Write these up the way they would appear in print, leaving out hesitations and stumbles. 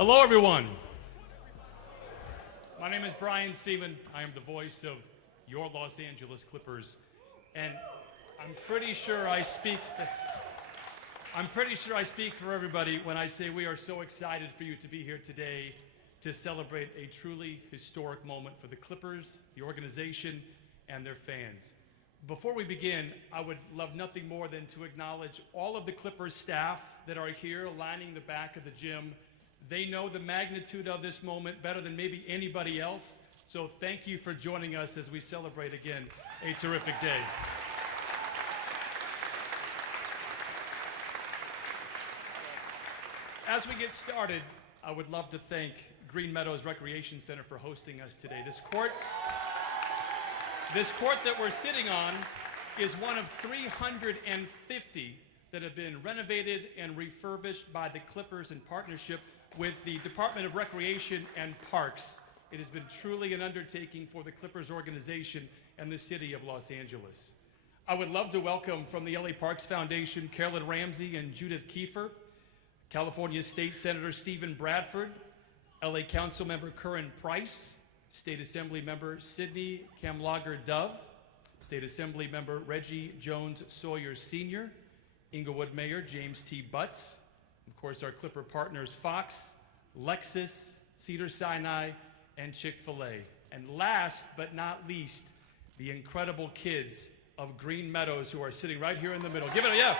Hello, everyone. My name is Brian Seaman. I am the voice of your Los Angeles Clippers, and I'm pretty sure I speak for everybody when I say we are so excited for you to be here today to celebrate a truly historic moment for the Clippers, the organization, and their fans. Before we begin, I would love nothing more than to acknowledge all of the Clippers staff that are here lining the back of the gym. They know the magnitude of this moment better than maybe anybody else, so thank you for joining us as we celebrate again a terrific day. As we get started, I would love to thank Green Meadows Recreation Center for hosting us today. This court that we're sitting on is one of 350 that have been renovated and refurbished by the Clippers in partnership with the Department of Recreation and Parks. It has been truly an undertaking for the Clippers organization and the city of Los Angeles. I would love to welcome from the LA Parks Foundation, Carolyn Ramsey and Judith Kiefer, California State Senator Stephen Bradford, LA Council Member Curran Price, State Assembly Member Sidney Kamlager Dove, State Assembly Member Reggie Jones Sawyer Sr., Inglewood Mayor James T. Butts, of course our Clipper partners Fox, Lexus, Cedars-Sinai, and Chick-fil-A. And last but not least, the incredible kids of Green Meadows who are sitting right here in the middle. Give it a yeah.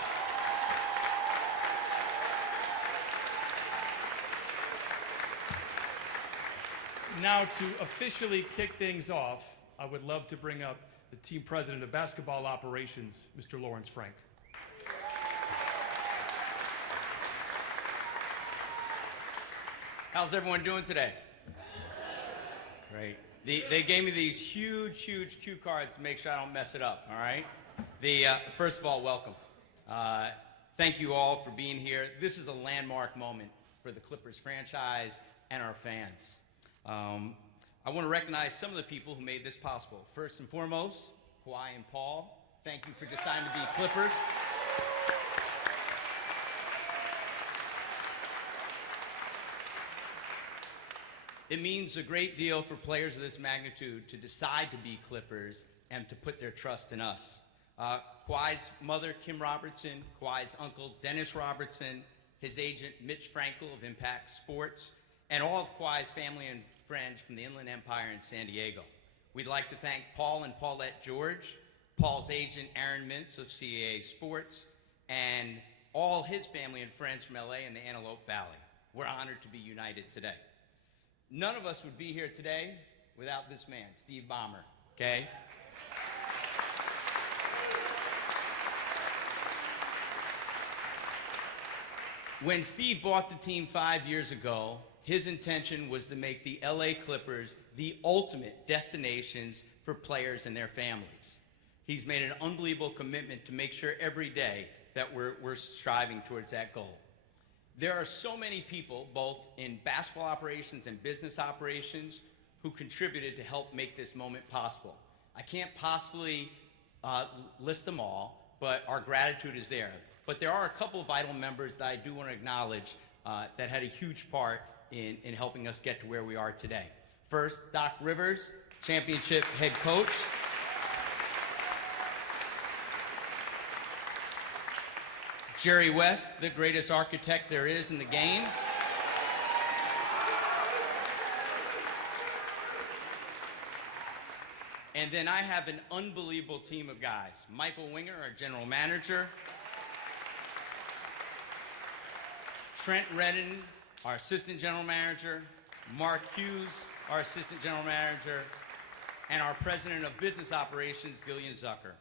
Now, to officially kick things off, I would love to bring up the team president of basketball operations, Mr. Lawrence Frank. How's everyone doing today? Great. They gave me these huge cue cards to make sure I don't mess it up, all right? First of all, welcome. Thank you all for being here. This is a landmark moment for the Clippers franchise and our fans. I want to recognize some of the people who made this possible. First and foremost, Kawhi and Paul, thank you for deciding to be Clippers. It means a great deal for players of this magnitude to decide to be Clippers and to put their trust in us. Kawhi's mother, Kim Robertson, Kawhi's uncle, Dennis Robertson, his agent, Mitch Frankel of Impact Sports, and all of Kawhi's family and friends from the Inland Empire in San Diego. We'd like to thank Paul and Paulette George, Paul's agent, Aaron Mintz of CAA Sports, and all his family and friends from LA and the Antelope Valley. We're honored to be united today. None of us would be here today without this man, Steve Ballmer, okay? When Steve bought the team 5 years ago, his intention was to make the LA Clippers the ultimate destinations for players and their families. He's made an unbelievable commitment to make sure every day that we're striving towards that goal. There are so many people, both in basketball operations and business operations, who contributed to help make this moment possible. I can't possibly list them all, but our gratitude is there. But there are a couple of vital members that I do want to acknowledge that had a huge part in helping us get to where we are today. First, Doc Rivers, championship head coach. Jerry West, the greatest architect there is in the game. And then I have an unbelievable team of guys. Michael Winger, our general manager. Trent Redden, our assistant general manager. Mark Hughes, our assistant general manager. And our president of business operations, Gillian Zucker,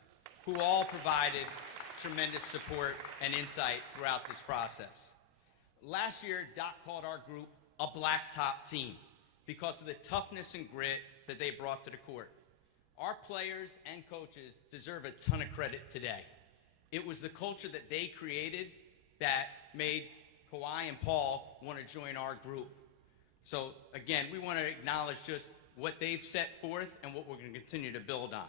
who all provided tremendous support and insight throughout this process. Last year, Doc called our group a blacktop team because of the toughness and grit that they brought to the court. Our players and coaches deserve a ton of credit today. It was the culture that they created that made Kawhi and Paul want to join our group. So again, we want to acknowledge just what they've set forth and what we're going to continue to build on.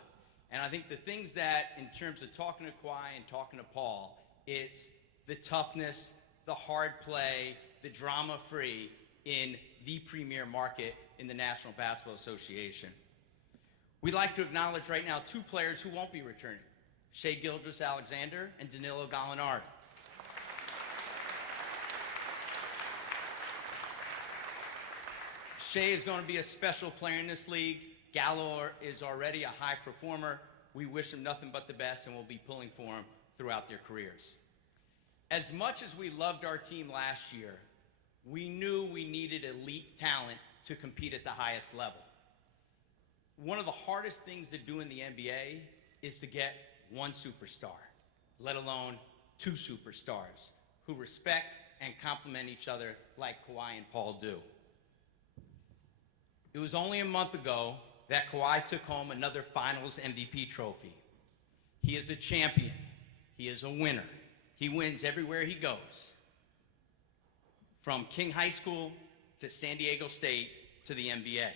And I think the things that, in terms of talking to Kawhi and talking to Paul, it's the toughness, the hard play, the drama-free, in the premier market in the National Basketball Association. We'd like to acknowledge right now 2 players who won't be returning, Shai Gilgeous-Alexander and Danilo Gallinari. Shai is going to be a special player in this league. Gallo is already a high performer. We wish him nothing but the best, and we'll be pulling for him throughout their careers. As much as we loved our team last year, we knew we needed elite talent to compete at the highest level. One of the hardest things to do in the NBA is to get one superstar, let alone 2 superstars who respect and complement each other like Kawhi and Paul do. It was only a month ago that Kawhi took home another Finals MVP trophy. He is a champion. He is a winner. He wins everywhere he goes. From King High School to San Diego State to the NBA.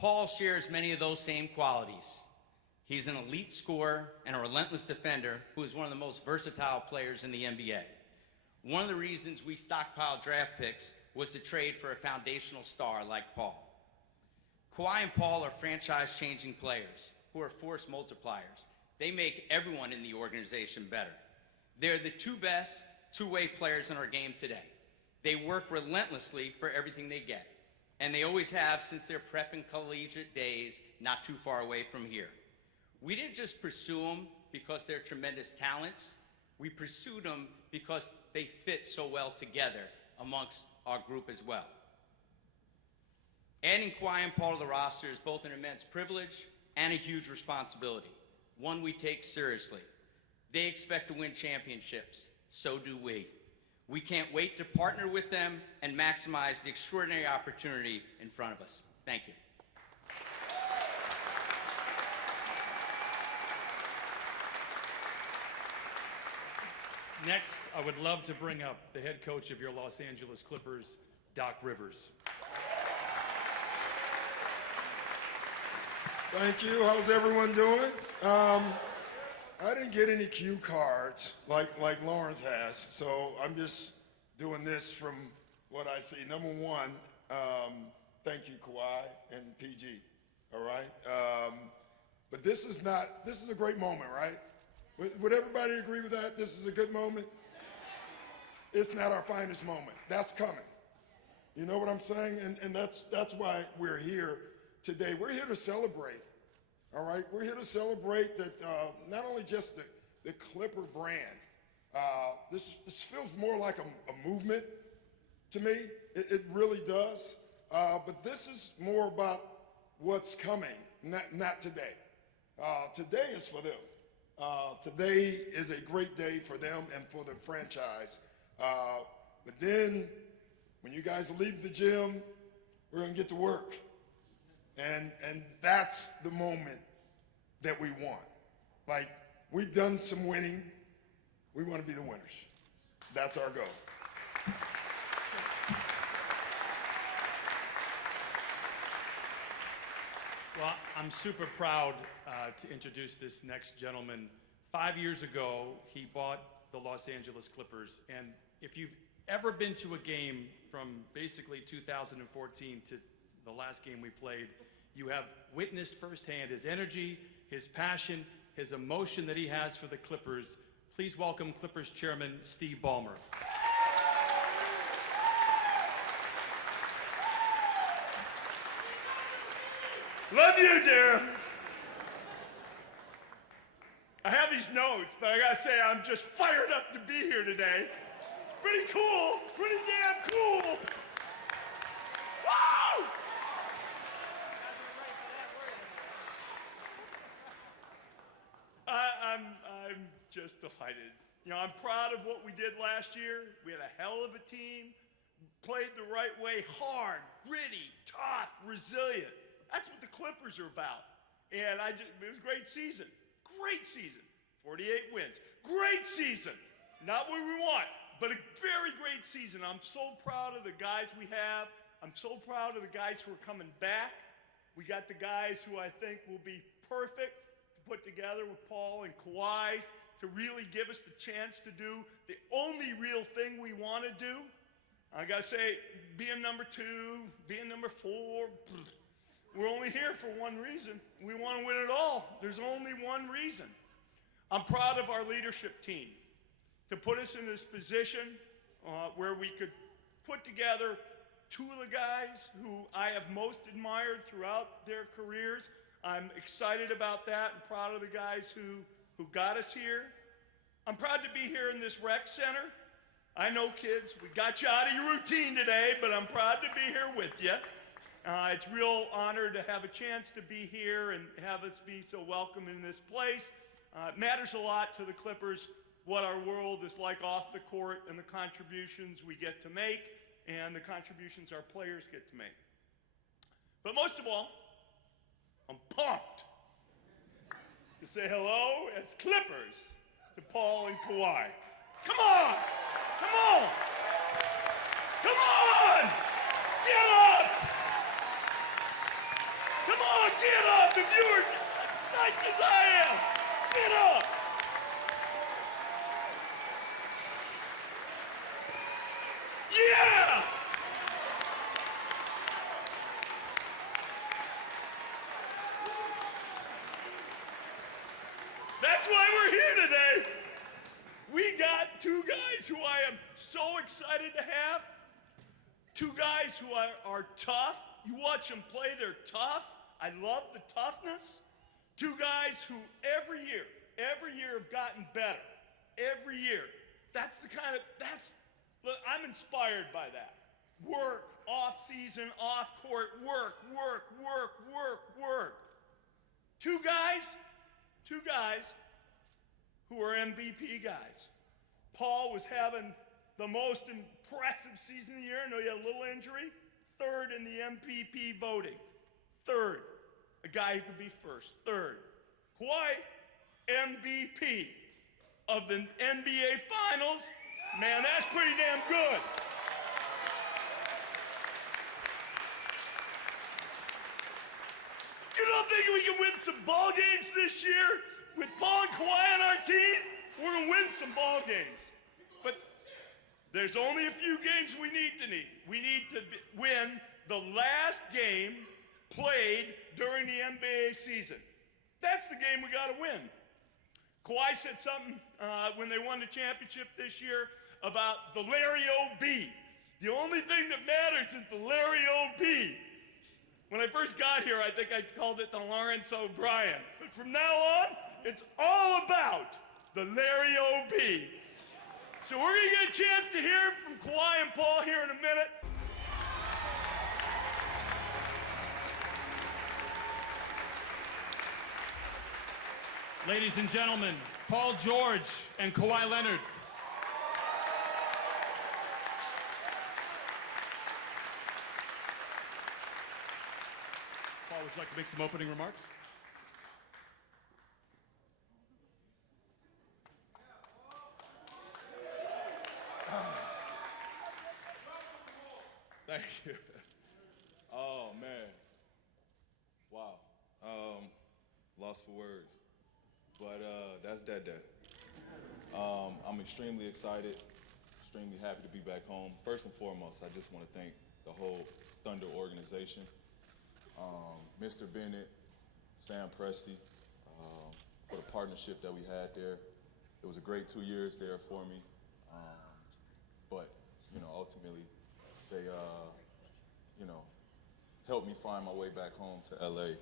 Paul shares many of those same qualities. He's an elite scorer and a relentless defender who is one of the most versatile players in the NBA. One of the reasons we stockpiled draft picks was to trade for a foundational star like Paul. Kawhi and Paul are franchise-changing players who are force multipliers. They make everyone in the organization better. They're the 2 best two-way players in our game today. They work relentlessly for everything they get, and they always have since their prep and collegiate days not too far away from here. We didn't just pursue them because they're tremendous talents. We pursued them because they fit so well together amongst our group as well. Adding Kawhi and Paul to the roster is both an immense privilege and a huge responsibility, one we take seriously. They expect to win championships, so do we. We can't wait to partner with them and maximize the extraordinary opportunity in front of us. Thank you. Next, I would love to bring up the head coach of your Los Angeles Clippers, Doc Rivers. Thank you. How's everyone doing? I didn't get any cue cards like Lawrence has, so I'm just doing this from what I see. Number one, thank you, Kawhi and PG. All right. But this is a great moment, right? Would everybody agree with that? This is a good moment? It's not our finest moment. That's coming. You know what I'm saying? And that's why we're here today. We're here to celebrate. All right? We're here to celebrate that not only just the Clipper brand. This feels more like a movement to me. It really does. But this is more about what's coming, not today. Today is for them. Today is a great day for them and for the franchise. But then, when you guys leave the gym, we're going to get to work. And that's the moment that we want. Like, we've done some winning. We want to be the winners. That's our goal. Well, I'm super proud to introduce this next gentleman. 5 years ago, he bought the Los Angeles Clippers. And if you've ever been to a game from basically 2014 to the last game we played, you have witnessed firsthand his energy, his passion, his emotion that he has for the Clippers. Please welcome Clippers Chairman Steve Ballmer. Love you, Darren. I have these notes, but I gotta say I'm just fired up to be here today. Pretty cool, pretty damn cool. Woo! I'm just delighted. You know, I'm proud of what we did last year. We had a hell of a team, played the right way, hard, gritty, tough, resilient. That's what the Clippers are about. And it was a great season. Great season. 48 wins. Great season. Not what we want, but a very great season. I'm so proud of the guys we have. I'm so proud of the guys who are coming back. We got the guys who I think will be perfect to put together with Paul and Kawhi to really give us the chance to do the only real thing we want to do, I gotta say, being number 2, being number 4, we're only here for one reason. We want to win it all. There's only one reason. I'm proud of our leadership team to put us in this position where we could put together 2 of the guys who I have most admired throughout their careers. I'm excited about that and proud of the guys who got us here. I'm proud to be here in this rec center. I know, kids, we got you out of your routine today, but I'm proud to be here with you. It's a real honor to have a chance to be here and have us be so welcome in this place. It matters a lot to the Clippers what our world is like off the court and the contributions we get to make and the contributions our players get to make. But most of all, I'm pumped to say hello as Clippers to Paul and Kawhi. Come on! Come on! Come on! Get up! Come on, get up! If you're psyched as I am, get up! Yeah! That's why we're here today. We got 2 guys who I am so excited to have. 2 guys who are tough. You watch them play, they're tough. I love the toughness. 2 guys who every year have gotten better. Every year. Look, I'm inspired by that. Work, off season, off court, work. 2 guys who are MVP guys. Paul was having the most impressive season of the year. I know he had a little injury. 3rd in the MVP voting. 3rd. A guy who could be 1st. 3rd. Kawhi, MVP of the NBA Finals. Man, that's pretty damn good. You don't think we can win some ball games this year? With Paul and Kawhi on our team, we're going to win some ball games. But there's only a few games we need. We need to win the last game played during the NBA season. That's the game we got to win. Kawhi said something when they won the championship this year about the Larry O.B. The only thing that matters is the Larry O.B. When I first got here, I think I called it the Lawrence O'Brien. But from now on, it's all about the Larry O.B. So we're going to get a chance to hear from Kawhi and Paul here in a minute. Ladies and gentlemen, Paul George and Kawhi Leonard. Paul, would you like to make some opening remarks? Thank you. Oh, man. Wow. Lost for words. But that's that day. I'm extremely excited, extremely happy to be back home. First and foremost, I just want to thank the whole Thunder organization, Mr. Bennett, Sam Presti, for the partnership that we had there. It was a great 2 years there for me. But, ultimately, they, helped me find my way back home to LA,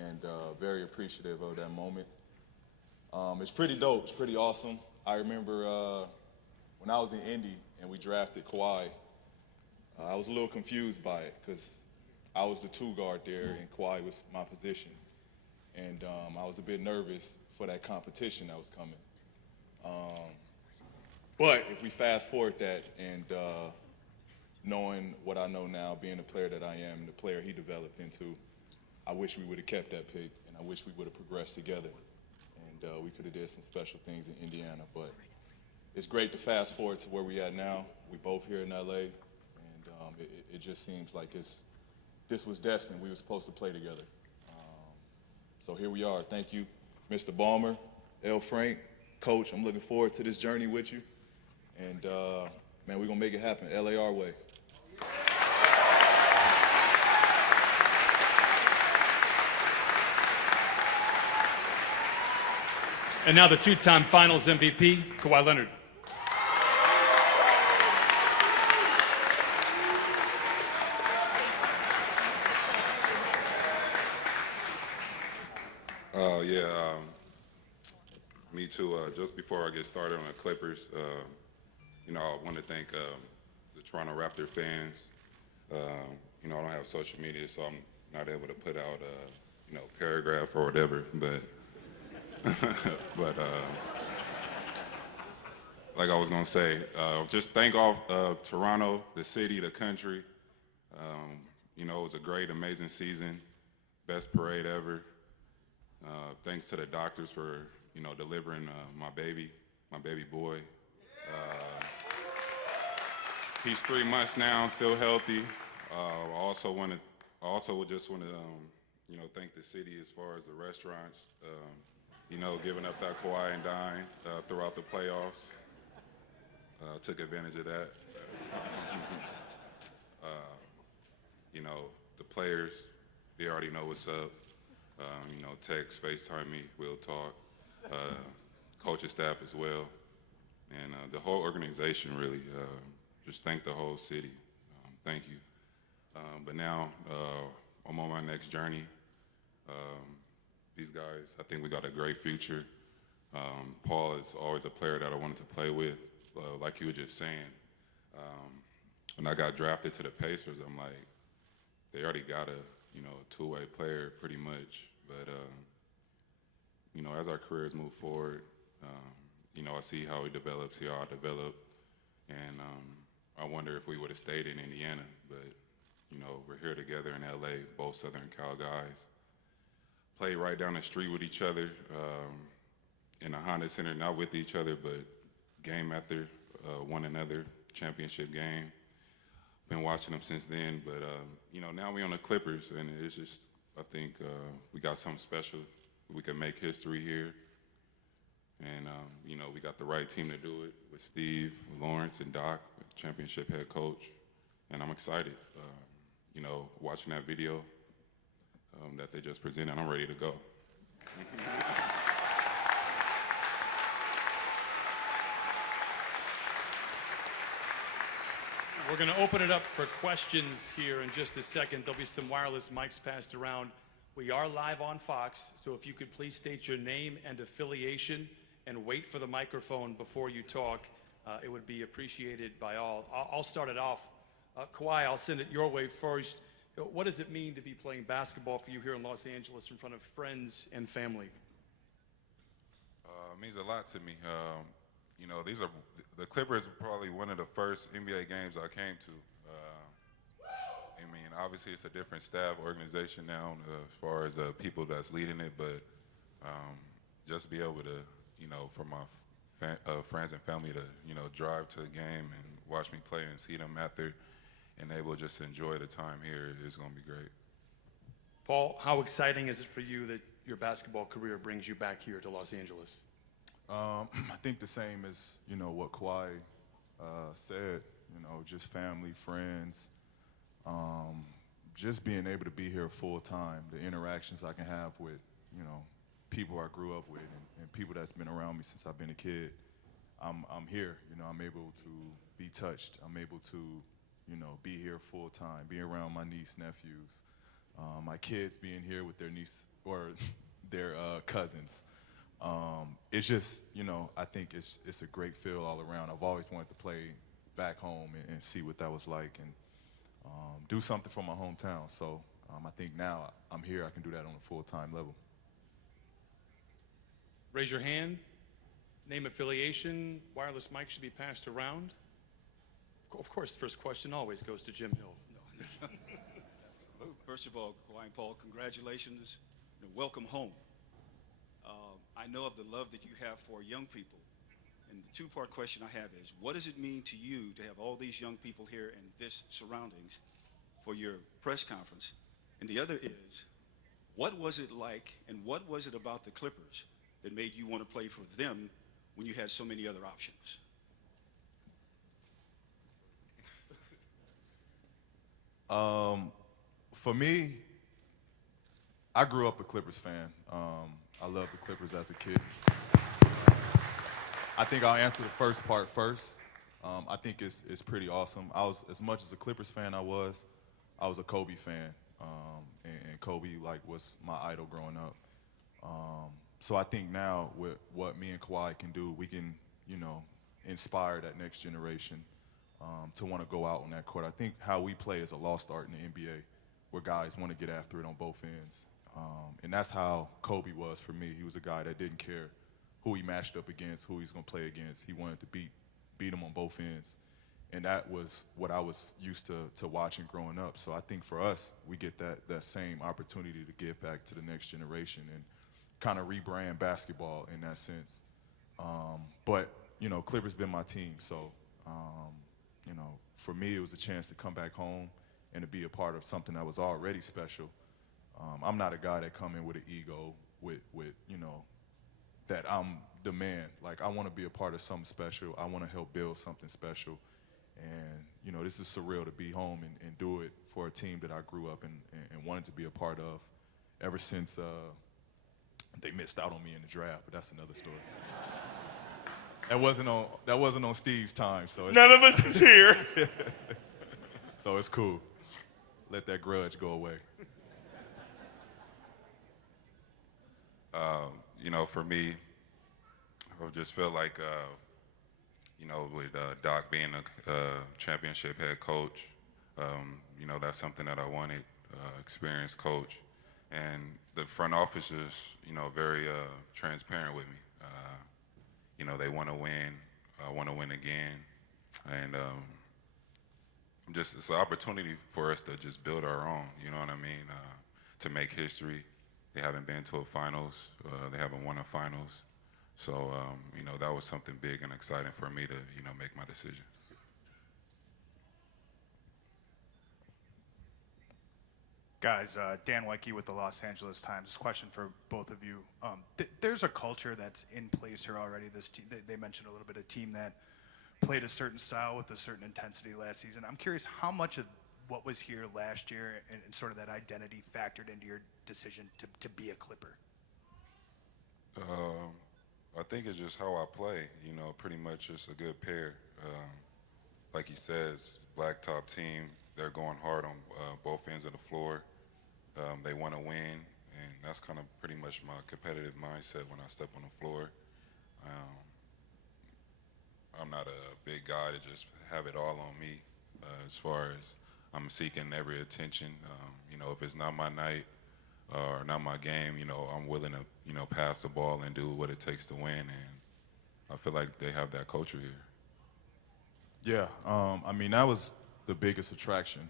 and very appreciative of that moment. It's pretty dope, it's pretty awesome. I remember when I was in Indy and we drafted Kawhi, I was a little confused by it because I was the 2 guard there and Kawhi was my position. And I was a bit nervous for that competition that was coming. But if we fast forward that and knowing what I know now, being the player that I am and the player he developed into, I wish we would have kept that pick and I wish we would have progressed together. And we could have did some special things in Indiana. But it's great to fast forward to where we at now. We both here in LA, and it just seems like this was destined. We were supposed to play together. So here we are. Thank you, Mr. Ballmer, L. Frank, Coach. I'm looking forward to this journey with you. And Man, we're going to make it happen. LA our way. And now the two-time Finals MVP, Kawhi Leonard. Me too. Just before I get started on the Clippers, I want to thank the Toronto Raptor fans. I don't have social media, so I'm not able to put out a paragraph or whatever, but like I was gonna say, just thank all Toronto, the city, the country. It was a great, amazing season, best parade ever. Thanks to the doctors for delivering my baby boy. He's 3 months now, still healthy. I also would just want to thank the city as far as the restaurants. Giving up that Kawhi and dine throughout the playoffs. Took advantage of that. The players, they already know what's up. Text, FaceTime me, we'll talk. Coaching staff as well. And the whole organization really, just thank the whole city. Thank you. But now I'm on my next journey. These guys, I think we got a great future. Paul is always a player that I wanted to play with, like you were just saying. When I got drafted to the Pacers, I'm like, they already got a two-way player pretty much. But as our careers move forward, I see how he develops, see how I develop, and I wonder if we would have stayed in Indiana. But we're here together in LA, both Southern Cal guys. Play right down the street with each other in a Honda Center, not with each other, but game after one another, championship game. Been watching them since then, but now we're on the Clippers, and it's just, I think we got something special. We can make history here, and we got the right team to do it with Steve, Lawrence, and Doc, championship head coach, and I'm excited. Watching that video that they just presented, I'm ready to go. We're going to open it up for questions here in just a second. There'll be some wireless mics passed around. We are live on Fox, so if you could please state your name and affiliation and wait for the microphone before you talk, it would be appreciated by all. I'll start it off. Kawhi, I'll send it your way first. What does it mean to be playing basketball for you here in Los Angeles in front of friends and family? It means a lot to me. The Clippers are probably one of the first NBA games I came to. Obviously it's a different staff organization now as far as people that's leading it, but just be able to, for my friends and family to, drive to the game and watch me play and see them after and able to just enjoy the time here is going to be great. Paul, how exciting is it for you that your basketball career brings you back here to Los Angeles? I think the same as, what Kawhi said, just family, friends, just being able to be here full time, the interactions I can have with, people I grew up with and people that's been around me since I've been a kid. I'm here, I'm able to be touched. I'm able to, be here full time, be around my niece, nephews, my kids being here with their niece or their cousins. It's just, I think it's a great feel all around. I've always wanted to play back home and see what that was like and do something for my hometown. So I think now I'm here, I can do that on a full-time level. Raise your hand. Name, affiliation. Wireless mic should be passed around. Of course, the first question always goes to Jim Hill. Absolutely. First of all, Kawhi and Paul, congratulations and welcome home. I know of the love that you have for young people. And the two-part question I have is, what does it mean to you to have all these young people here in this surroundings for your press conference? And the other is, what was it like and what was it about the Clippers that made you want to play for them when you had so many other options? For me, I grew up a Clippers fan. I loved the Clippers as a kid. I think I'll answer the first part first. I think it's pretty awesome. As much as a Clippers fan I was a Kobe fan, and Kobe was my idol growing up. So I think now with what me and Kawhi can do, we can, inspire that next generation to want to go out on that court. I think how we play is a lost art in the NBA, where guys want to get after it on both ends. And that's how Kobe was for me. He was a guy that didn't care who he matched up against, who he's going to play against. He wanted to beat him on both ends. And that was what I was used to watching growing up. So I think for us, we get that same opportunity to give back to the next generation and kind of rebrand basketball in that sense. But, Clippers been my team. So, for me, it was a chance to come back home and to be a part of something that was already special. I'm not a guy that come in with an ego with that I'm the man. I want to be a part of something special. I want to help build something special. And, this is surreal to be home and do it for a team that I grew up and wanted to be a part of ever since they missed out on me in the draft, but that's another story. That wasn't on Steve's time, so None of us is here. so it's cool. Let that grudge go away. For me, I just feel like, with Doc being a championship head coach, that's something that I wanted, experienced coach. And the front office is, very transparent with me. They want to win. I want to win again. And it's an opportunity for us to just build our own, you know what I mean, to make history. They haven't been to a finals. They haven't won a finals. So, that was something big and exciting for me to, make my decision. Guys, Dan Wyke with the Los Angeles Times. This question for both of you. There's a culture that's in place here already. This team, they mentioned a little bit, a team that played a certain style with a certain intensity last season. I'm curious how much of what was here last year and sort of that identity factored into your decision to be a Clipper? I think it's just how I play. Pretty much just a good pair. Like he says, blacktop team. They're going hard on both ends of the floor. They want to win, and that's kind of pretty much my competitive mindset when I step on the floor. I'm not a big guy to just have it all on me. As far as I'm seeking every attention. If it's not my night or not my game, I'm willing to, pass the ball and do what it takes to win. And I feel like they have that culture here. Yeah, that was the biggest attraction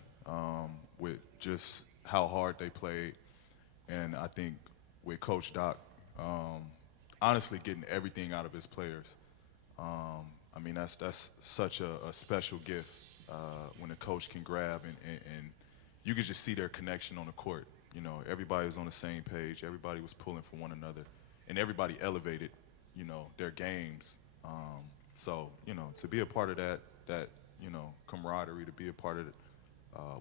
with just how hard they played. And I think with Coach Doc, honestly getting everything out of his players. That's such a special gift when a coach can grab and you can just see their connection on the court. Everybody was on the same page. Everybody was pulling for one another. And everybody elevated, their games. So, to be a part of that camaraderie, to be a part of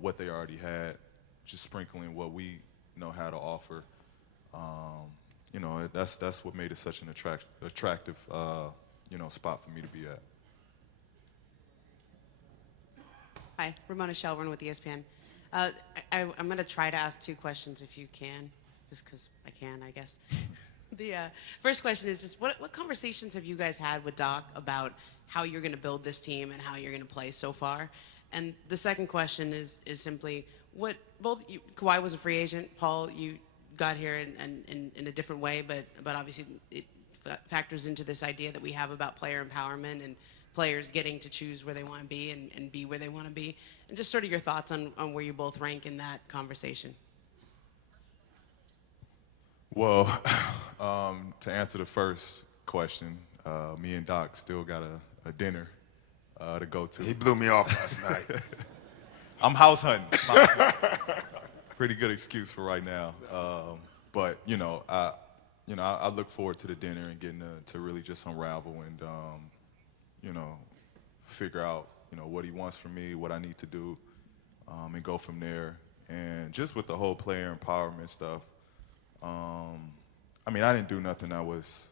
what they already had, just sprinkling what we had to offer. That's what made it such an attractive, spot for me to be at. Hi, Ramona Shelburne with ESPN. I'm going to try to ask two questions if you can, just because I can, I guess. The first question is just what conversations have you guys had with Doc about how you're going to build this team and how you're going to play so far? And the second question is simply Kawhi was a free agent. Paul, you got here in a different way, but obviously it factors into this idea that we have about player empowerment and players getting to choose where they want to be and be where they want to be. And just sort of your thoughts on where you both rank in that conversation. Well, to answer the first question, me and Doc still got a dinner to go to. He blew me off last night. I'm house hunting. Pretty good excuse for right now. But I look forward to the dinner and getting to really just unravel and figure out what he wants from me, what I need to do. and go from there. And just with the whole player empowerment stuff, I mean, I didn't do nothing that was,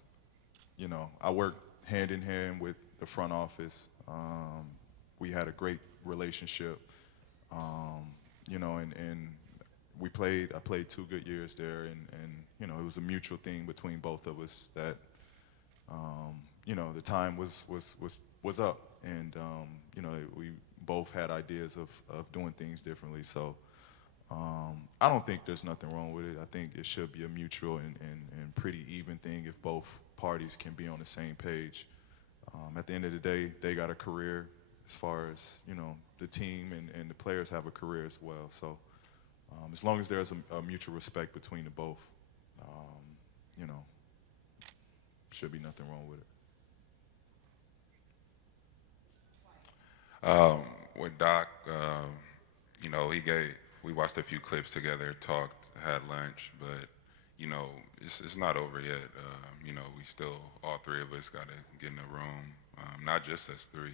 I worked hand in hand with the front office. We had a great relationship, and I played 2 good years there, and it was a mutual thing between both of us that, the time was up, and we both had ideas of doing things differently. So I don't think there's nothing wrong with it. I think it should be a mutual and pretty even thing if both parties can be on the same page. At the end of the day, they got a career as far as, the team and the players have a career as well. So as long as there's a mutual respect between the both, should be nothing wrong with it. With Doc, we watched a few clips together, talked, had lunch, but, it's not over yet. We still, all 3 of us got to get in the room, not just us 3.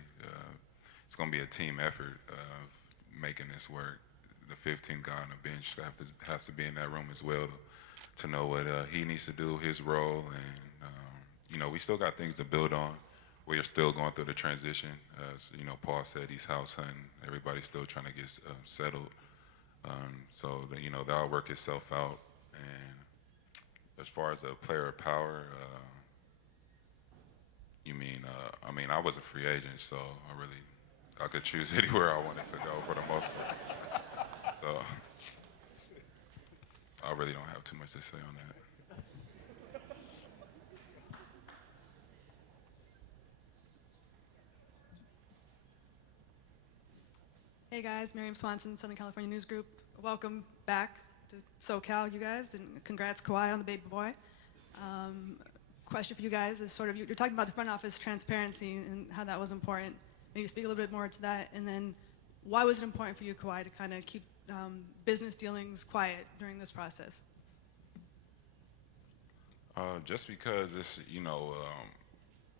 It's going to be a team effort of making this work. The 15th guy on the bench has to be in that room as well to know what he needs to do, his role, and, we still got things to build on. We are still going through the transition. As Paul said, he's house hunting. Everybody's still trying to get settled. So that'll work itself out. And as far as the player power, I was a free agent, so I could choose anywhere I wanted to go for the most part. So I really don't have too much to say on that. Hey guys, Miriam Swanson, Southern California News Group. Welcome back to SoCal, you guys, and congrats Kawhi on the baby boy. Question for you guys is you're talking about the front office transparency and how that was important. Maybe speak a little bit more to that, and then why was it important for you, Kawhi, to kind of keep business dealings quiet during this process? Just because it's,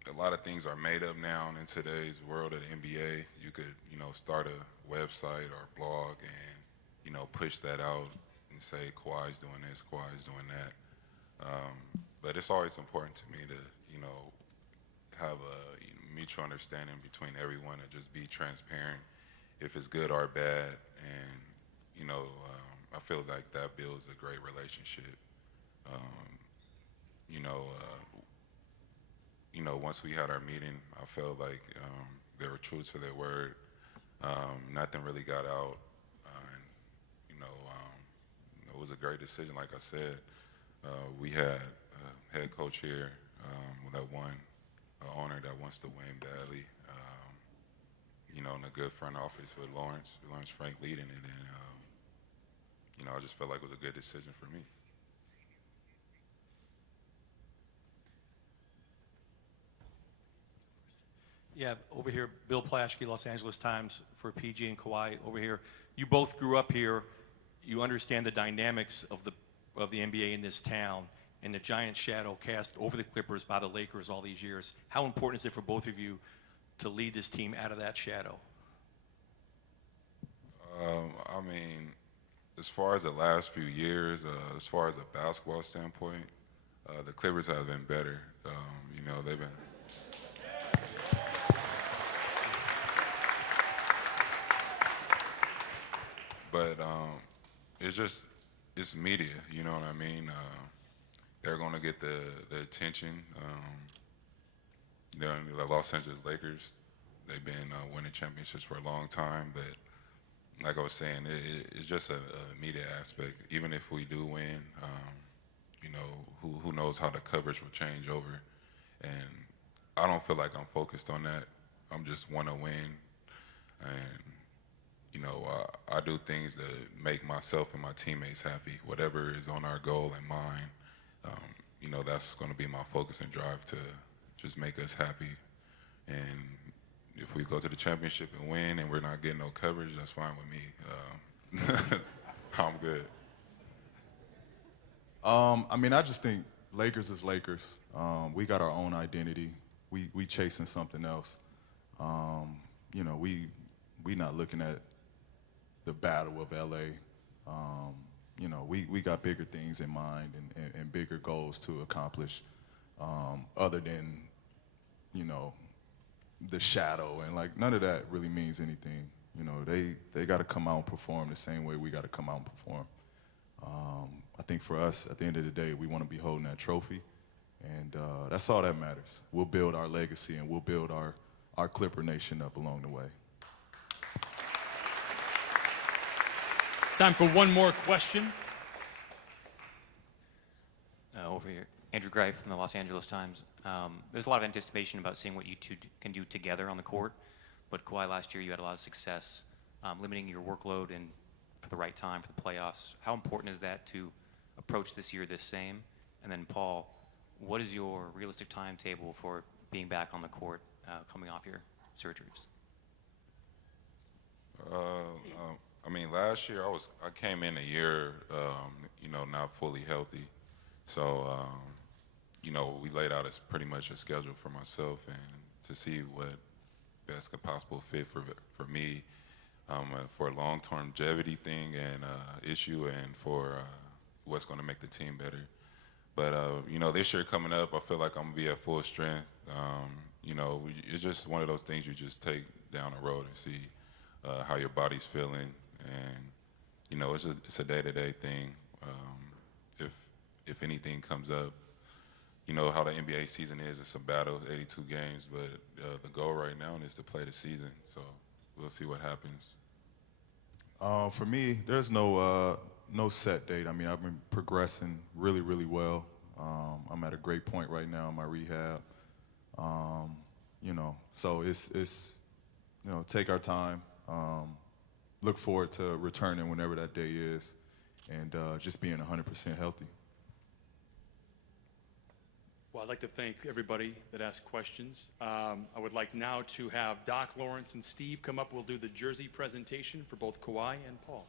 a lot of things are made up now in today's world of the NBA. You could, start a website or blog and, push that out and say Kawhi's doing this, Kawhi's doing that. But it's always important to me to, have a mutual understanding between everyone and just be transparent if it's good or bad. And, I feel like that builds a great relationship. Once we had our meeting, I felt like they were true to their word. Nothing really got out. It was a great decision, like I said. We had a head coach here that won, an owner that wants to win badly, and a good front office with Lawrence Frank leading it. And, I just felt like it was a good decision for me. Yeah, over here, Bill Plaschke, Los Angeles Times for PG and Kawhi over here. You both grew up here. You understand the dynamics of the NBA in this town and the giant shadow cast over the Clippers by the Lakers all these years. How important is it for both of you to lead this team out of that shadow? As far as the last few years, as far as a basketball standpoint, the Clippers have been better. They've been. But it's media, you know what I mean? They're going to get the attention. The Los Angeles Lakers, they've been winning championships for a long time, but like I was saying, it's just a media aspect. Even if we do win, who knows how the coverage will change over. And I don't feel like I'm focused on that. I'm just want to win. And I do things that make myself and my teammates happy. Whatever is on our goal and mine, that's going to be my focus and drive to just make us happy. And if we go to the championship and win and we're not getting no coverage, that's fine with me. I'm good. I just think Lakers is Lakers. We got our own identity. We chasing something else. We not looking at the battle of LA. You know, we got bigger things in mind and bigger goals to accomplish, other than, you know, the shadow, and like none of that really means anything. You know, they got to come out and perform the same way we got to come out and perform. I think for us, at the end of the day, we want to be holding that trophy, and that's all that matters. We'll build our legacy, and we'll build our Clipper Nation up along the way. Time for one more question. Over here, Andrew Greif from the Los Angeles Times. There's a lot of anticipation about seeing what you two can do together on the court, but Kawhi, last year you had a lot of success limiting your workload and for the right time for the playoffs. How important is that to approach this year the same? And then Paul, what is your realistic timetable for being back on the court coming off your surgeries? I mean, last year I came in a year, you know, not fully healthy. So, you know, we laid out pretty much a schedule for myself and to see what best could possible fit for me, for a long-term longevity thing and issue, and for what's going to make the team better. But, you know, this year coming up, I feel like I'm going to be at full strength. You know, it's just one of those things you just take down the road and see how your body's feeling. And, you know, it's a day-to-day thing. If anything comes up, you know how the NBA season is. It's a battle, 82 games, but the goal right now is to play the season. So we'll see what happens. For me, there's no set date. I mean, I've been progressing really, really well. I'm at a great point right now in my rehab. You know, so it's you know, take our time. Look forward to returning whenever that day is, and just being 100% healthy. Well, I'd like to thank everybody that asked questions. I would like now to have Doc, Lawrence, and Steve come up. We'll do the jersey presentation for both Kawhi and Paul.